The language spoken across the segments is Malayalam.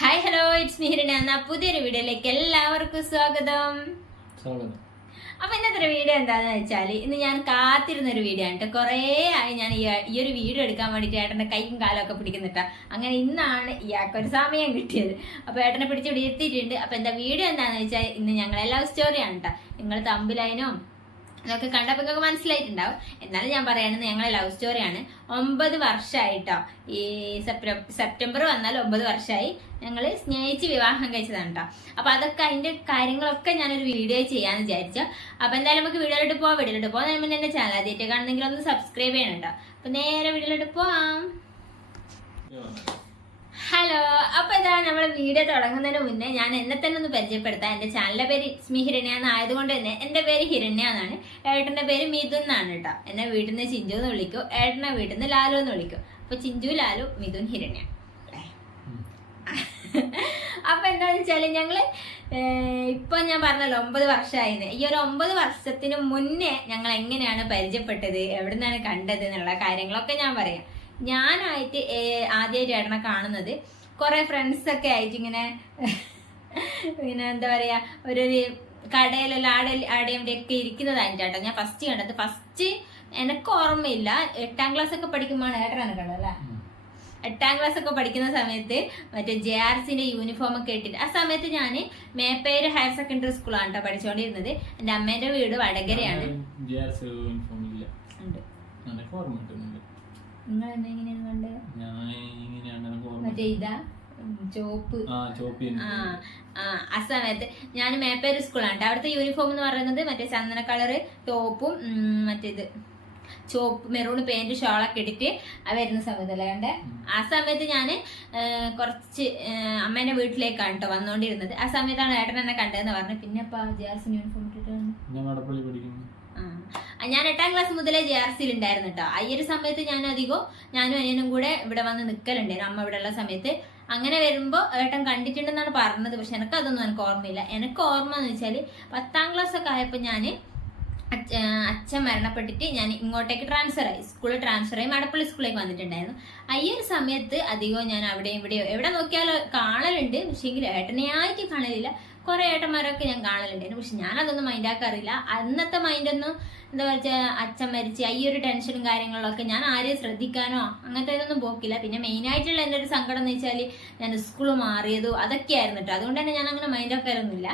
ഹായ് ഹലോ ഇറ്റ്സ് മീ ഹിരണ എന്ന പുതിയൊരു വീഡിയോയിലേക്ക് എല്ലാവർക്കും സ്വാഗതം. അപ്പൊ ഇന്നത്തെ വീഡിയോ എന്താന്ന് വെച്ചാല് ഇന്ന് ഞാൻ കാത്തിരുന്നൊരു വീഡിയോ ആണ്. കുറേ ആയി ഞാൻ ഈ ഒരു വീഡിയോ എടുക്കാൻ വേണ്ടിട്ട് ഏട്ടന്റെ കൈയും കാലും ഒക്കെ പിടിക്കുന്നിട്ടാ. അങ്ങനെ ഇന്നാണ് ഇയാൾക്കൊരു സമയം കിട്ടിയത്. അപ്പൊ ഏട്ടനെ പിടിച്ചിവിടെ എത്തിയിട്ടുണ്ട്. അപ്പൊ എന്താ വീഡിയോ എന്താന്ന് വെച്ചാൽ ഇന്ന് ഞങ്ങളെ ലവ് സ്റ്റോറിയാണ് കേട്ടോ. നിങ്ങൾ തമ്പിലൈനോ അതൊക്കെ കണ്ടപ്പോൾ നിങ്ങൾക്ക് മനസ്സിലായിട്ടുണ്ടാവും. എന്നാലും ഞാൻ പറയുന്നത് ഞങ്ങളെ ലവ് സ്റ്റോറിയാണ്. 9 വർഷമായിട്ടോ. ഈ സെപ്റ്റംബർ വന്നാൽ 9 വർഷമായി ഞങ്ങൾ സ്നേഹിച്ച് വിവാഹം കഴിച്ചതാണ് കേട്ടോ. അപ്പൊ അതൊക്കെ അതിന്റെ കാര്യങ്ങളൊക്കെ ഞാനൊരു വീഡിയോ ചെയ്യാന്ന് വിചാരിച്ചു. അപ്പൊ എന്തായാലും നമുക്ക് വീഡിയോയിലോട്ട് പോകാൻ മുന്നേ എന്റെ ചാനൽ ആദ്യമായിട്ട് കാണുന്നെങ്കിൽ ഒന്ന് സബ്സ്ക്രൈബ് ചെയ്യണം കേട്ടോ. അപ്പൊ നേരെ വീഡിയോയിലോട്ട് പോവാം. ഹലോ, അപ്പൊ ഇതാ നമ്മളെ വീഡിയോ തുടങ്ങുന്നതിന് മുന്നേ ഞാൻ എന്നെ തന്നെ ഒന്ന് പരിചയപ്പെടുത്താം. എന്റെ ചാനലിന്റെ പേര് ഇസ്മി ഹിരണ്യ ആയതുകൊണ്ട് തന്നെ എന്റെ പേര് ഹിരണ്യ എന്നാണ്. ഏട്ടന്റെ പേര് മിഥുൻ എന്നാണ് കേട്ടോ. എന്നെ വീട്ടിൽ നിന്ന് ചിഞ്ചു എന്ന് വിളിക്കും, ഏട്ടനെ വീട്ടിൽ നിന്ന് ലാലു എന്ന് വിളിക്കും. അപ്പൊ ചിഞ്ചു, ലാലു, മിഥുൻ, ഹിരണ്യ. അപ്പൊ എന്താന്ന് വെച്ചാല് ഞങ്ങള് ഇപ്പൊ ഞാൻ പറഞ്ഞല്ലോ 9 വർഷമായിരുന്നു. ഈ ഒരു 9 വർഷത്തിന് മുന്നേ ഞങ്ങൾ എങ്ങനെയാണ് പരിചയപ്പെട്ടത്, എവിടെ നിന്നാണ് കണ്ടത് എന്നുള്ള കാര്യങ്ങളൊക്കെ ഞാൻ പറയാം. ഞാനായിട്ട് ആദ്യമായിട്ട് ഏട്ടനെ കാണുന്നത് കുറെ ഫ്രണ്ട്സൊക്കെ ആയിട്ട് ഇങ്ങനെ എന്താ പറയാ ഒരു കടയിലെല്ലാം ആടെയൊക്കെ ഇരിക്കുന്നതായിട്ട് കേട്ടോ ഞാൻ ഫസ്റ്റ് കണ്ടത്. ഫസ്റ്റ് എനിക്ക് ഓർമ്മയില്ല, 8ാം ക്ലാസ് ഒക്കെ പഠിക്കുമ്പോഴാണ് ഏട്ടനാണ് കണ്ടത് അല്ലേ. 8ാം ക്ലാസ് ഒക്കെ പഠിക്കുന്ന സമയത്ത് മറ്റേ JRCന്റെ യൂണിഫോം ഒക്കെ ഇട്ടിട്ട് ആ സമയത്ത് ഞാൻ മേപ്പേര് ഹയർ സെക്കൻഡറി സ്കൂളാണ് കേട്ടോ പഠിച്ചുകൊണ്ടിരുന്നത്. എന്റെ അമ്മേന്റെ വീട് വടകരയാണ്. നിങ്ങൾ എങ്ങനെയാണ് കണ്ടത്? മറ്റേ ഇതാ ചോപ്പ്. ആ സമയത്ത് ഞാൻ മേപ്പേര് സ്കൂളാണ്. അവിടുത്തെ യൂണിഫോം എന്ന് പറയുന്നത് മറ്റേ ചന്ദന കളറ് ടോപ്പും മറ്റേത് ചോപ്പ് മെറൂൺ പാന്റ് ഷോളൊക്കെ ഇട്ടിട്ട് വരുന്ന സമയത്തല്ലേ കണ്ടേ. ആ സമയത്ത് ഞാന് കുറച്ച് അമ്മേന്റെ വീട്ടിലേക്കാണ് കേട്ടോ വന്നോണ്ടിരുന്നത്. ആ സമയത്താണ് ഏട്ടൻ എന്നെ കണ്ടതെന്ന് പറഞ്ഞു. പിന്നെ JRC യൂണിഫോം ഇട്ടിട്ടാണ് ഞാൻ 8ാം ക്ലാസ് മുതലേ JRCയിൽ ഉണ്ടായിരുന്നു കേട്ടോ. ഈ ഒരു സമയത്ത് ഞാനും അനിയനും കൂടെ ഇവിടെ വന്ന് നിൽക്കലുണ്ടായിരുന്നു അമ്മ ഇവിടെ ഉള്ള സമയത്ത്. അങ്ങനെ വരുമ്പോ ഏട്ടൻ കണ്ടിട്ടുണ്ടെന്നാണ് പറഞ്ഞത്. പക്ഷെ എനിക്ക് ഓർമ്മയില്ല. എനിക്ക് ഓർമ്മ എന്ന് വെച്ചാല് 10ാം ക്ലാസ് ഒക്കെ ആയപ്പോ അച്ഛൻ മരണപ്പെട്ടിട്ട് ഞാൻ ഇങ്ങോട്ടേക്ക് സ്കൂളിൽ ട്രാൻസ്ഫർ ആയി മടപ്പള്ളി സ്കൂളിലേക്ക് വന്നിട്ടുണ്ടായിരുന്നു. ഈ ഒരു സമയത്ത് അധികവും ഞാൻ അവിടെയും ഇവിടെയോ എവിടെ നോക്കിയാലോ കാണലുണ്ട്. പക്ഷെങ്കിൽ ഏട്ടനെയായിട്ട് കാണലില്ല. കുറെ ഏട്ടന്മാരൊക്കെ ഞാൻ കാണലുണ്ടായിരുന്നു. പക്ഷെ ഞാനതൊന്നും മൈൻഡാക്കാറില്ല. അന്നത്തെ മൈൻഡൊന്നും എന്താ വെച്ചാൽ അച്ഛൻ മരിച്ച് ഈ ഒരു ടെൻഷനും കാര്യങ്ങളിലൊക്കെ ഞാൻ ആരെയും ശ്രദ്ധിക്കാനോ അങ്ങനത്തെ ഇതൊന്നും പോക്കില്ല. പിന്നെ മെയിനായിട്ടുള്ള എൻ്റെ ഒരു സങ്കടം എന്ന് വെച്ചാൽ ഞാൻ സ്കൂൾ മാറിയതോ അതൊക്കെയായിരുന്നു കേട്ടോ. അതുകൊണ്ട് തന്നെ ഞാൻ അങ്ങനെ മൈൻഡാക്കാറൊന്നുമില്ല.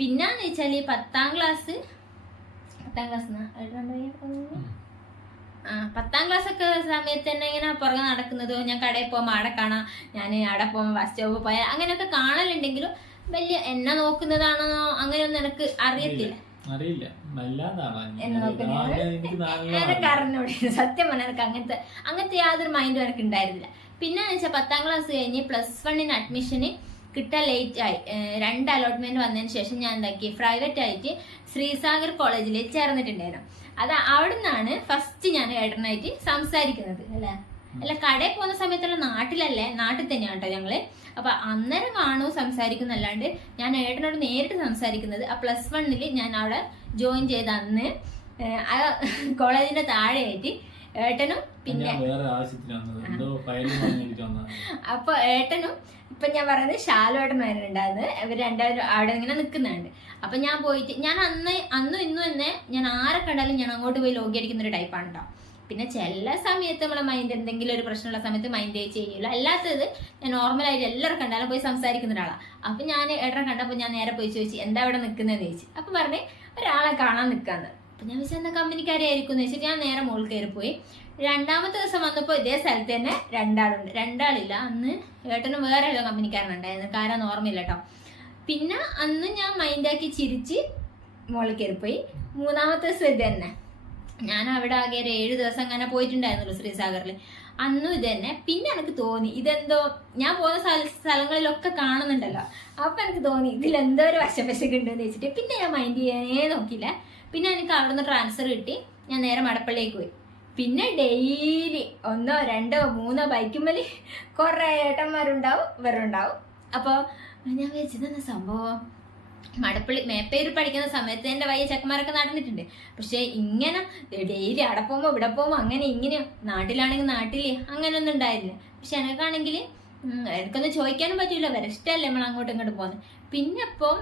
പിന്നെന്ന് വെച്ചാൽ 10ാം ക്ലാസ് 10ാം ക്ലാസ് ഒക്കെ സമയത്ത് തന്നെ ഇങ്ങനെ പുറകെ നടക്കുന്നതോ ഞാൻ കടയിൽ പോകുമ്പോൾ അവിടെ കാണാം, ഞാൻ അവിടെ പോകുമ്പോൾ ബസ് സ്റ്റോപ്പ് പോയാൽ അങ്ങനെയൊക്കെ കാണലുണ്ടെങ്കിലും വലിയ എന്നെ നോക്കുന്നതാണോ അങ്ങനെയൊന്നും എനിക്ക് അറിയത്തില്ല. എനിക്ക് അറിഞ്ഞൂടെ സത്യം പറഞ്ഞാൽ എനിക്ക് അങ്ങനത്തെ യാതൊരു മൈൻഡും എനിക്ക് ഉണ്ടായിരുന്നില്ല. പിന്നെ വെച്ചാൽ 10ാം ക്ലാസ് കഴിഞ്ഞ് +1 അഡ്മിഷന് കിട്ടാൻ ലേറ്റ് ആയി. 2 അലോട്ട്മെന്റ് വന്നതിന് ശേഷം ഞാൻ എന്താക്കി പ്രൈവറ്റ് ആയിട്ട് ശ്രീസാഗർ കോളേജിലേക്ക് ചേർന്നിട്ടുണ്ടായിരുന്നു. അവിടെ നിന്നാണ് ഫസ്റ്റ് ഞാൻ ഏട്ടനായിട്ട് സംസാരിക്കുന്നത് അല്ല കടയിൽ പോകുന്ന സമയത്തുള്ള നാട്ടിൽ തന്നെയാണ് കേട്ടോ ഞങ്ങള്. അപ്പൊ അന്നേരം കാണുമോ സംസാരിക്കുന്നല്ലാണ്ട് ഞാൻ ഏട്ടനോട് നേരിട്ട് സംസാരിക്കുന്നത് +1 ഞാൻ അവിടെ ജോയിൻ ചെയ്ത അന്ന് ആ കോളേജിന്റെ താഴെയായിട്ട് ഏട്ടനും പിന്നെ അപ്പൊ ഏട്ടനും ഇപ്പൊ ഞാൻ പറയുന്നത് ഷാലു ഏട്ടന്മാരുണ്ടായിരുന്നു. ഇവർ രണ്ടാളും അവിടെ ഇങ്ങനെ നിൽക്കുന്നുണ്ട്. അപ്പൊ ഞാൻ പോയിട്ട് ഞാൻ അന്നും ഇന്നും തന്നെ ഞാൻ ആരെ കണ്ടാലും ഞാൻ അങ്ങോട്ട് പോയി ലോഗി അടിക്കുന്ന ഒരു ടൈപ്പാണ് കേട്ടോ. പിന്നെ ചില സമയത്ത് നമ്മളെ മൈൻഡ് എന്തെങ്കിലും ഒരു പ്രശ്നമുള്ള സമയത്ത് മൈൻഡ് ചെയ്യില്ല. അല്ലാത്തത് ഞാൻ നോർമലായിട്ട് എല്ലാവരും കണ്ടാലും പോയി സംസാരിക്കുന്ന ഒരാളാണ്. അപ്പൊ ഞാൻ ഏട്ടനെ കണ്ടപ്പോൾ ഞാൻ നേരെ പോയി ചോദിച്ചു എന്താ ഇവിടെ നിൽക്കുന്നതെന്ന് ചോദിച്ചു. അപ്പൊ പറഞ്ഞ് ഒരാളെ കാണാൻ നിൽക്കാന്ന്. അപ്പൊ ഞാൻ വെച്ചാൽ എന്താ കമ്പനിക്കാരായിരിക്കും എന്ന് വെച്ചിട്ട് ഞാൻ നേരെ മുകളിൽ കയറിപ്പോയി. 2ാമത്തെ ദിവസം വന്നപ്പോൾ ഇതേ സ്ഥലത്ത് തന്നെ രണ്ടാളില്ല. അന്ന് ഏട്ടനും വേറെ ഏതോ കമ്പനിക്കാരനുണ്ടായിരുന്നു, കാരാന്ന് ഓർമ്മയില്ല കേട്ടോ. പിന്നെ അന്ന് ഞാൻ മൈൻഡാക്കി ചിരിച്ച് മുകളിൽ കയറിപ്പോയി. 3ാമത്തെ ദിവസം ഇത് തന്നെ ഞാൻ അവിടെ ആകെ 7 ദിവസം അങ്ങനെ പോയിട്ടുണ്ടായിരുന്നുള്ളൂ ശ്രീസാഗറിൽ. അന്നും ഇത് തന്നെ. പിന്നെ എനിക്ക് തോന്നി ഇതെന്തോ ഞാൻ പോകുന്ന സ്ഥലങ്ങളിലൊക്കെ കാണുന്നുണ്ടല്ലോ. അപ്പൊ എനിക്ക് തോന്നി ഇതിലെന്തോ ഒരു വശപശക്ക് ഉണ്ടെന്ന് വെച്ചിട്ട് പിന്നെ ഞാൻ മൈൻഡ് ചെയ്യാനേ നോക്കില്ല. പിന്നെ എനിക്ക് അവിടെ നിന്ന് ട്രാൻസ്ഫർ കിട്ടി. ഞാൻ നേരെ മടപ്പള്ളിലേക്ക് പോയി. പിന്നെ ഡെയിലി 1, 2, 3 ബൈക്കുമ്മല് കുറെ ഏട്ടന്മാരുണ്ടാവും, ഇവരുണ്ടാവും. അപ്പോൾ ഞാൻ വിചാരിച്ചത് സംഭവം മടപ്പള്ളി മേപ്പേര് പഠിക്കുന്ന സമയത്ത് എൻ്റെ വയ്യ ചെക്കന്മാരൊക്കെ നടന്നിട്ടുണ്ട്. പക്ഷെ ഇങ്ങനെ ഡെയിലി അവിടെ പോകുമ്പോൾ ഇവിടെ പോകുമ്പോൾ അങ്ങനെ ഇങ്ങനെ നാട്ടിലാണെങ്കിൽ നാട്ടിൽ അങ്ങനെയൊന്നും ഉണ്ടായിരുന്നില്ല. പക്ഷെ എനിക്കാണെങ്കിൽ എനിക്കൊന്നും ചോദിക്കാനും പറ്റൂല, വരെ ഇഷ്ടമല്ലേ നമ്മൾ അങ്ങോട്ടും ഇങ്ങോട്ടും പോകുന്നത്. പിന്നെ ഇപ്പം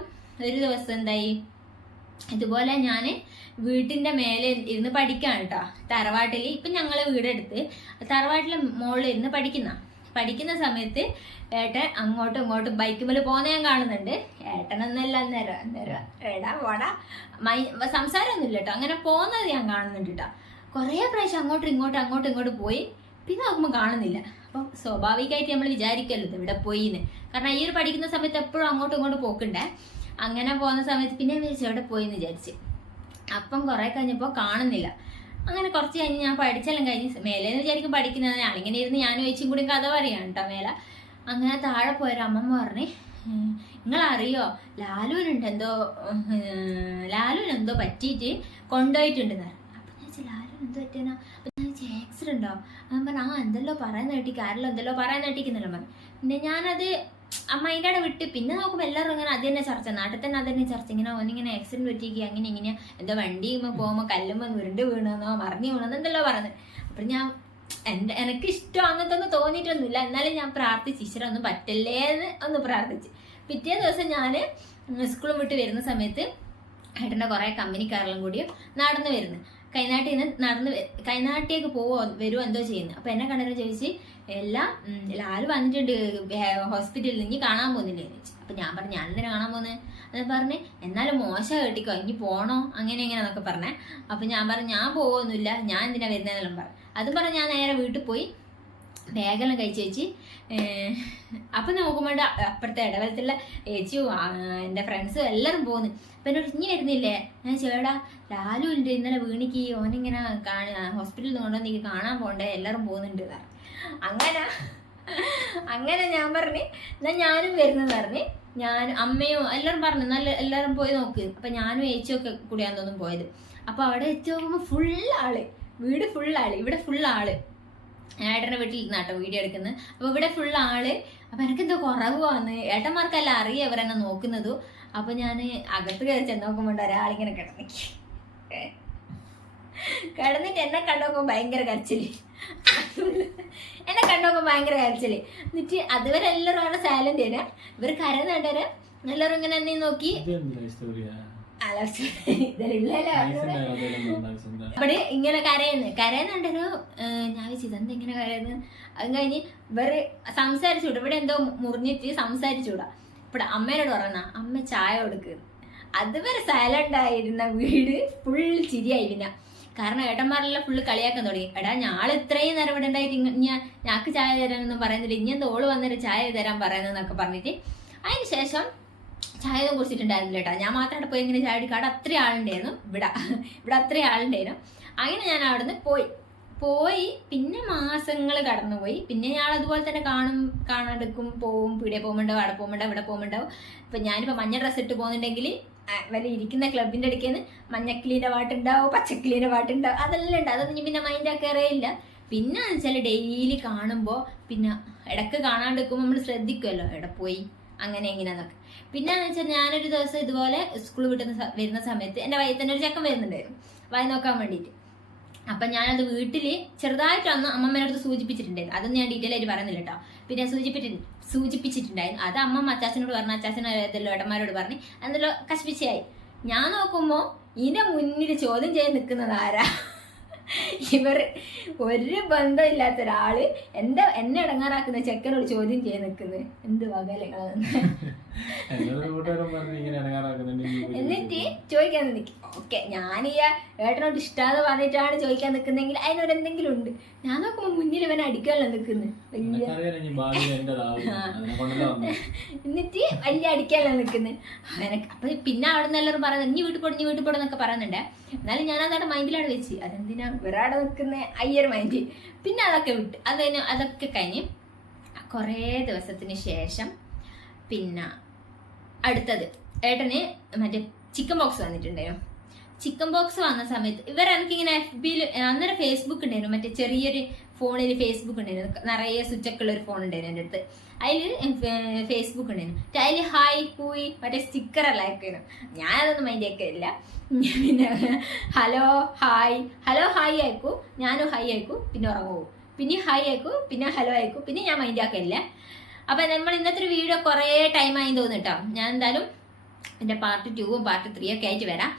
ഒരു ദിവസം എന്തായി, ഇതുപോലെ ഞാൻ വീട്ടിൻ്റെ മേലെ ഇരുന്ന് പഠിക്കാണ് കേട്ടോ. തറവാട്ടിൽ ഇപ്പം ഞങ്ങൾ വീടെടുത്ത് തറവാട്ടിലെ മുകളിൽ ഇരുന്ന് പഠിക്കുന്ന സമയത്ത് ഏട്ടൻ അങ്ങോട്ടും ഇങ്ങോട്ടും ബൈക്കുമ്പോൾ പോകുന്ന ഞാൻ കാണുന്നുണ്ട്. ഏട്ടനൊന്നല്ല അന്നേരം എടാ പോടാ സംസാരമൊന്നുമില്ല കേട്ടോ, അങ്ങനെ പോകുന്നത് ഞാൻ കാണുന്നുണ്ട് കേട്ടോ. കുറേ പ്രാവശ്യം അങ്ങോട്ടും ഇങ്ങോട്ടും പോയി. പിന്നെ നോക്കുമ്പോൾ കാണുന്നില്ല. അപ്പം സ്വാഭാവികമായിട്ട് നമ്മൾ വിചാരിക്കല്ലോ ഇത് ഇവിടെ പോയിന്ന്. കാരണം ഈ ഒരു പഠിക്കുന്ന സമയത്ത് എപ്പോഴും അങ്ങോട്ടും ഇങ്ങോട്ടും പോക്കുണ്ടേ. അങ്ങനെ പോകുന്ന സമയത്ത് പിന്നെ വിചാരിച്ചു എവിടെ പോയിന്ന് വിചാരിച്ച്. അപ്പം കുറേ കഴിഞ്ഞപ്പോൾ കാണുന്നില്ല. അങ്ങനെ കുറച്ച് കഴിഞ്ഞ് ഞാൻ പഠിച്ചെല്ലാം കഴിഞ്ഞ് മേലേന്ന് വിചാരിക്കും പഠിക്കുന്നത്. ഞാനിങ്ങനെ ഇരുന്ന് ഞാനും ചേച്ചിയും കൂടി കഥ പറയാം കേട്ടോ മേലെ. അങ്ങനെ താഴെ പോയൊരു അമ്മമ്മ പറഞ്ഞ്, നിങ്ങളറിയോ ലാലുവിനെന്തോ പറ്റിയിട്ട് കൊണ്ടുപോയിട്ടുണ്ടെന്ന്. അപ്പം ഞാൻ വെച്ചാൽ ലാലുവിന് എന്തോ പറ്റിയെന്നാ. അപ്പം ഞാൻ വെച്ചാൽ ആക്സിഡൻ്റ് ഉണ്ടോ? ഞാൻ പറഞ്ഞു എന്തെല്ലോ പറയുന്ന കേട്ടിക്ക്, ആരെല്ലോ എന്തെല്ലോ പറയുന്ന കേട്ടിക്കുന്നല്ലോ പറഞ്ഞു. പിന്നെ ഞാനത് അമ്മേൻ്റെ അവിടെ വിട്ട് പിന്നെ നോക്കുമ്പോൾ എല്ലാവരും അങ്ങനെ അത് തന്നെ ചർച്ച, നാട്ടിൽ തന്നെ അത് തന്നെ ചർച്ച. ഇങ്ങനെ ഓനിങ്ങനെ ആക്സിഡൻറ്റ് പറ്റിക്കുക, അങ്ങനെ ഇങ്ങനെ എന്തോ വണ്ടിയുമ്പോൾ പോകുമ്പോൾ കല്ലുമ്പോൾ ഉരുണ്ട് വീണെന്നോ മറിഞ്ഞു വീണെന്നോ എന്തെല്ലോ പറയുന്നത്. അപ്പം ഞാൻ എനിക്ക് ഇഷ്ടം അങ്ങനത്തെ ഒന്നും തോന്നിയിട്ടൊന്നുമില്ല. എന്നാലും ഞാൻ പ്രാർത്ഥിച്ച് ഈശ്വരൊന്നും പറ്റല്ലേ എന്ന് ഒന്ന് പ്രാർത്ഥിച്ച്. പിറ്റേ ദിവസം ഞാൻ സ്കൂളും വിട്ട് വരുന്ന സമയത്ത് ഏട്ടൻ്റെ കുറേ കമ്പനിക്കാരെല്ലാം കൂടി നടന്ന് വരുന്നു. കൈനാട്ടിലേക്ക് വരുമോ എന്തോ ചെയ്യുന്നു. അപ്പം എന്നെ കണ്ടതിനെ ചോദിച്ച് എല്ലാം ലാല് വന്നിട്ടുണ്ട് ഹോസ്പിറ്റലിൽ ഇനി കാണാൻ പോകുന്നില്ലേ എന്ന് ചോദിച്ചു. അപ്പം ഞാൻ പറഞ്ഞു ഞാനെന്തിനാ കാണാൻ പോകുന്നത് എന്ന് പറഞ്ഞ്, എന്നാലും മോശം കേട്ടിക്കോ ഇനി പോകണോ അങ്ങനെ എങ്ങനെയാന്നൊക്കെ പറഞ്ഞേ. അപ്പം ഞാൻ പറഞ്ഞു ഞാൻ പോകുന്നില്ല, ഞാൻ എന്തിനാ വരുന്നതെന്നെല്ലാം പറഞ്ഞു. അതും പറഞ്ഞ് ഞാൻ നേരെ വീട്ടിൽ പോയി ബാഗെല്ലാം കഴിച്ച് വെച്ച്. അപ്പം നോക്കുമ്പോൾ അപ്പുറത്തെ ഇടവലത്തുള്ള ചേച്ചിയും എൻ്റെ ഫ്രണ്ട്സും എല്ലാവരും പോകുന്നു. അപ്പം എന്നോട് ഇനി വരുന്നില്ലേ? ഞാൻ ചേടാ ലാലു ഉണ്ട്, ഇന്നലെ വീണിക്ക് ഓനിങ്ങനെ ഹോസ്പിറ്റലിൽ നിന്ന് കൊണ്ടുവന്ന് എനിക്ക് കാണാൻ പോകണ്ടേ, എല്ലാവരും പോകുന്നുണ്ട് എന്നാണ്. അങ്ങനെ ഞാൻ പറഞ്ഞ് എന്നാൽ ഞാനും വരുന്നെന്ന് പറഞ്ഞ് ഞാൻ അമ്മയും എല്ലാവരും പറഞ്ഞു നല്ല എല്ലാവരും പോയി നോക്ക്. അപ്പം ഞാനും ഏച്ചിയൊക്കെ കൂടിയാന്ന് തോന്നും പോയത്. അപ്പോൾ അവിടെ എത്തി നോക്കുമ്പോൾ ഫുള്ളാള്, വീട് ഫുള്ളാള്, ഇവിടെ ഫുള്ളാള്. ഏട്ടൻ്റെ വീട്ടിൽ ഇരുന്നാട്ടോ വീഡിയോ എടുക്കുന്നത്. അപ്പോൾ ഇവിടെ ഫുള്ളാള്. അപ്പം എനിക്കെന്തോ കുറവ് വന്ന് ഏട്ടന്മാർക്കെല്ലാം അറിയാം അവരെന്നെ നോക്കുന്നതും. അപ്പം ഞാൻ അകത്ത് കയറി ചെന്ന് നോക്കുമ്പോൾ ഒരാളിങ്ങനെ കിടന്നിട്ട് എന്നെ കണ്ടുനോക്കുമ്പോൾ ഭയങ്കര കരച്ചില്. എന്നിട്ട് അതുവരെ എല്ലാവരും അവിടെ സൈലന്റ് ആണ്. ഇവർ കരയുന്നുണ്ടേര് എല്ലാവരും ഇങ്ങനെ എന്നെ നോക്കി അവിടെ ഇങ്ങനെ കരയുന്നുണ്ടൊരു. ഞാൻ വെച്ച് ഇതെന്താ ഇങ്ങനെ കരയുന്നത്. അത് കഴിഞ്ഞ് ഇവര് സംസാരിച്ചുവിടും. ഇവിടെ എന്തോ മുറിഞ്ഞിട്ട് സംസാരിച്ചുവിടാ. ഇവിടെ അമ്മേനോട് പറഞ്ഞ അമ്മ ചായ കൊടുക്കുന്നു. അതുവരെ സൈലന്റ് ആയിരുന്ന വീട് ഫുൾ ചിരിയായി. പിന്നെ കാരണം ഏട്ടന്മാരെല്ലാം ഫുള്ള് കളിയാക്കാൻ തുടങ്ങി. എടാ ഞാൾ ഇത്രയും നേരം ഇവിടെ ഉണ്ടായിട്ട് ഞാക്ക് ചായ തരാനൊന്നും പറയുന്നില്ല, ഇനി എന്താ ഓള് വന്നിട്ട് ചായ തരാൻ പറയുന്നതെന്നൊക്കെ പറഞ്ഞിട്ട് അതിന് ശേഷം ചായ ഒന്നും കുടിച്ചിട്ടുണ്ടായിരുന്നില്ല കേട്ടോ. ഞാൻ മാത്രം അവിടെ പോയി ഇങ്ങനെ ചായ കുടിക്കുക. അവിടെ അത്രയും ആളുണ്ടായിരുന്നു, ഇവിടെ അത്രയും ആളുണ്ടായിരുന്നു. അങ്ങനെ ഞാൻ അവിടുന്ന് പോയി പിന്നെ മാസങ്ങൾ കടന്നുപോയി. പിന്നെ ഞാൻ അതുപോലെ തന്നെ കാണാണ്ടെടുക്കും, പോവും, പീടിയെ പോകുമ്പോണ്ടാവും, അവിടെ പോകുമ്പോണ്ടാവും, ഇവിടെ പോകുമ്പോണ്ടാവും. ഇപ്പം ഞാനിപ്പോൾ മഞ്ഞ ഡ്രസ്സ് ഇട്ട് പോകുന്നുണ്ടെങ്കിൽ വല്ല ഇരിക്കുന്ന ക്ലബിൻ്റെ ഇടയ്ക്ക് മഞ്ഞക്കിളീൻ്റെ പാട്ടുണ്ടാവും, പച്ചക്കിളീൻ്റെ പാട്ടുണ്ടാവും, അതെല്ലാം ഉണ്ട്. അതൊന്നും പിന്നെ മൈൻഡാക്കി അറിയില്ല. പിന്നെ എന്ന് വെച്ചാൽ ഡെയിലി കാണുമ്പോൾ പിന്നെ ഇടയ്ക്ക് കാണാണ്ടെടുക്കുമ്പോൾ നമ്മൾ ശ്രദ്ധിക്കുമല്ലോ എവിടെ പോയി അങ്ങനെ എങ്ങനെയാന്നൊക്കെ. പിന്നെ എന്ന് വെച്ചാൽ ഞാനൊരു ദിവസം ഇതുപോലെ സ്കൂൾ വരുന്ന സമയത്ത് എൻ്റെ വയറ്റിൽ തന്നെ ഒരു ചെക്കൻ വരുന്നുണ്ടായിരുന്നു വായി നോക്കാൻ വേണ്ടിയിട്ട്. അപ്പം ഞാനത് വീട്ടിൽ ചെറുതായിട്ട് അന്ന് അമ്മമ്മേനടുത്ത് സൂചിപ്പിച്ചിട്ടുണ്ടായിരുന്നു. അതൊന്നും ഞാൻ ഡീറ്റെയിൽ ആയിട്ട് പറയുന്നില്ല കേട്ടോ. പിന്നെ സൂചിപ്പിച്ചിട്ടുണ്ടായിരുന്നു. അത് അമ്മമ്മ അച്ചാച്ചനോട് പറഞ്ഞു, അച്ചാച്ചനോ ഏതെല്ലോ ഏട്ടന്മാരോട് പറഞ്ഞ് എന്തെല്ലോ കശ്പിച്ചയായി. ഞാൻ നോക്കുമ്പോൾ ഇതിൻ്റെ മുന്നിൽ ചോദ്യം ചെയ്ത് നിൽക്കുന്നത് ആരാ? ഇവർ ഒരു ബന്ധമില്ലാത്ത ഒരാള് എന്നെ ഇടങ്ങാറാക്കുന്ന ചെക്കനോട് ചോദ്യം ചെയ്ത് നിൽക്കുന്നത് എന്ത് വകലങ്ങളെന്ന്. എന്നിട്ട് ചോദിക്കാൻ നിൽക്കും. ഓക്കെ ഞാൻ ഈ ഏട്ടനോട് ഇഷ്ടമാണെന്ന് പറഞ്ഞിട്ടാണ് ചോദിക്കാൻ നിൽക്കുന്നെങ്കിൽ അതിനോട് എന്തെങ്കിലും ഉണ്ട്. ഞാൻ നോക്കുമ്പോൾ മുന്നിൽ ഇവനെ അടിക്കാനല്ല നിൽക്കുന്നത്, എന്നിട്ട് വലിയ അടിക്കാനല്ല നിൽക്കുന്നത്. അപ്പൊ പിന്നെ അവിടെ നിന്ന് എല്ലാവരും പറയുന്നത് നീ വീട്ടിൽ പോടെന്നൊക്കെ പറയുന്നുണ്ട്. എന്നാലും ഞാൻ അതവിടെ മൈൻഡിലാണ് വെച്ച് അതെന്തിനാ ഒരാടെ നിൽക്കുന്ന അയ്യൊരു മൈൻഡ്. പിന്നെ അതൊക്കെ വിട്ട് അതൊക്കെ കഴിഞ്ഞ് കുറേ ദിവസത്തിന് ശേഷം പിന്നെ അടുത്തത് ഏട്ടന് മറ്റേ ചിക്കൻ ബോക്സ് വന്നിട്ടുണ്ടായിരുന്നു. ചിക്കൻ ബോക്സ് വന്ന സമയത്ത് എനിക്കിങ്ങനെ FBയിൽ അന്നേരം ഫേസ്ബുക്ക് ഉണ്ടായിരുന്നു, മറ്റേ ചെറിയൊരു ഫോണിൽ ഫേസ്ബുക്ക് ഉണ്ടായിരുന്നു, നിറയെ സ്വിച്ചൊക്കെ ഉള്ള ഒരു ഫോൺ ഉണ്ടായിരുന്നു എൻ്റെ അടുത്ത്. അതിൽ ഫേസ്ബുക്ക് ഉണ്ടായിരുന്നു. അതിൽ ഹായ് കൂയി മറ്റേ സ്റ്റിക്കറെല്ലാം അയക്കുന്നു. ഞാനതൊന്നും മൈൻഡ് ആക്കിയില്ല. പിന്നെ ഹലോ ഹായ് അയക്കൂ, ഞാനും ഹായ് അയക്കൂ, പിന്നെ ഉറങ്ങൂ, പിന്നെ ഹായ് അയക്കൂ, പിന്നെ ഹലോ അയക്കൂ, പിന്നെ ഞാൻ മൈൻഡ് ആക്കില്ല. അപ്പൊ നമ്മൾ ഇന്നത്തെ ഒരു വീഡിയോ കുറേ ടൈമായി തോന്നുന്നു കേട്ടോ. ഞാൻ എന്തായാലും എന്റെ പാർട്ട് 2ഉം പാർട്ട് 3 ഒക്കെ ആയിട്ട് വരാം.